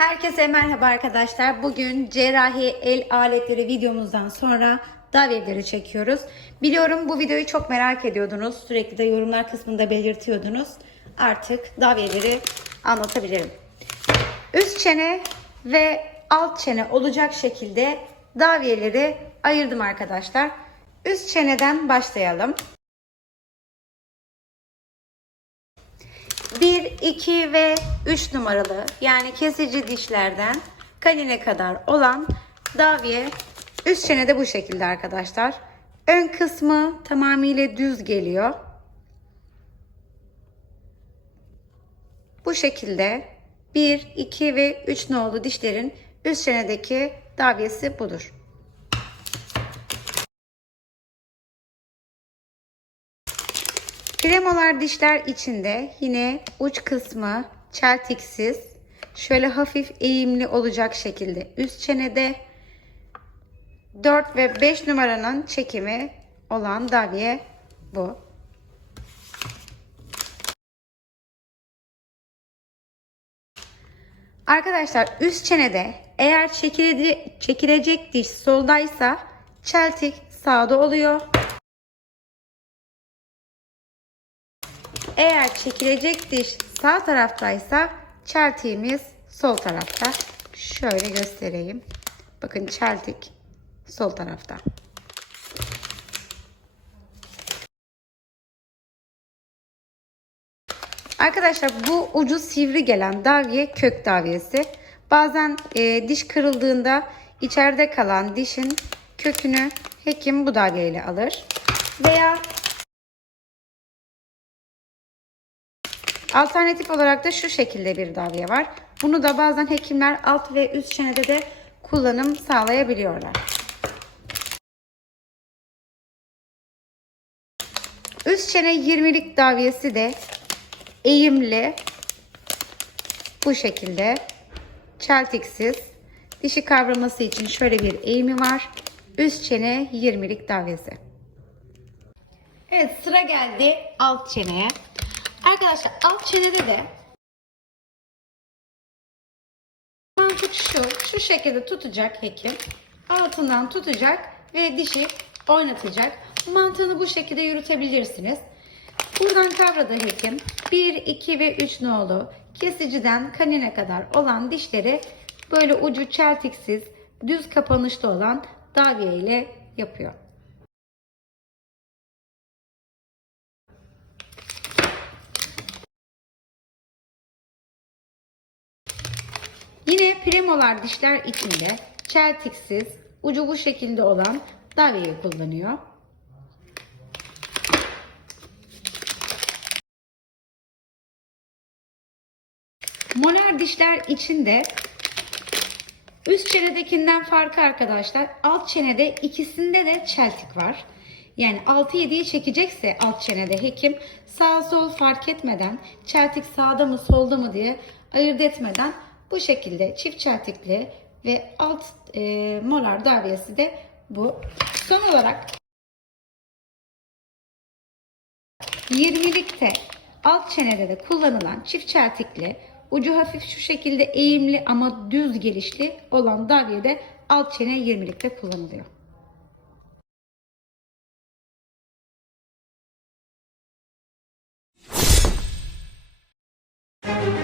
Herkese merhaba arkadaşlar. Bugün cerrahi el aletleri videomuzdan sonra davyeleri çekiyoruz. Biliyorum bu videoyu çok merak ediyordunuz. Sürekli de yorumlar kısmında belirtiyordunuz. Artık davyeleri anlatabilirim. Üst çene ve alt çene olacak şekilde davyeleri ayırdım arkadaşlar. Üst çeneden başlayalım. 1, 2 ve 3 numaralı yani kesici dişlerden kanine kadar olan davye üst çenede bu şekilde arkadaşlar. Ön kısmı tamamıyla düz geliyor. Bu şekilde 1, 2 ve 3 nolu dişlerin üst çenedeki davyesi budur. Kremolar dişler içinde yine uç kısmı çeltiksiz şöyle hafif eğimli olacak şekilde üst çenede 4 ve 5 numaranın çekimi olan davye bu. Arkadaşlar üst çenede eğer çekilece, çekilecek diş soldaysa çeltik sağda oluyor. Eğer çekilecek diş sağ taraftaysa çeltiğimiz sol tarafta. Şöyle göstereyim. Bakın çeltik sol tarafta. Arkadaşlar bu ucu sivri gelen davye kök davyesi. Bazen e, diş kırıldığında içeride kalan dişin kökünü hekim bu davye ile alır. Veya Alternatif olarak da şu şekilde bir davye var. Bunu da bazen hekimler alt ve üst çenede de kullanım sağlayabiliyorlar. Üst çene 20'lik davyesi de eğimli bu şekilde çeltiksiz dişi kavraması için şöyle bir eğimi var. Üst çene 20'lik davyesi. Evet sıra geldi alt çeneye. Arkadaşlar alt çenede de mantık şu, şu şekilde tutacak hekim. Altından tutacak ve dişi oynatacak. Mantığını bu şekilde yürütebilirsiniz. Buradan kavradı hekim. 1, 2 ve 3 nolu kesiciden kanine kadar olan dişleri böyle ucu çeltiksiz, düz kapanışlı olan davye ile yapıyor. Yine premolar dişler içinde çeltiksiz, ucu bu şekilde olan davyeyi kullanıyor. Molar dişler içinde üst çenedekinden farkı arkadaşlar alt çenede ikisinde de çeltik var. Yani 6-7'yi çekecekse alt çenede hekim sağ sol fark etmeden çeltik sağda mı solda mı diye ayırt etmeden bu şekilde çift çeltikli ve alt e, molar davriyesi de bu. Son olarak 20'likte alt çenede de kullanılan çift çeltikli ucu hafif şu şekilde eğimli ama düz gelişli olan davye de alt çene 20'likte kullanılıyor. Müzik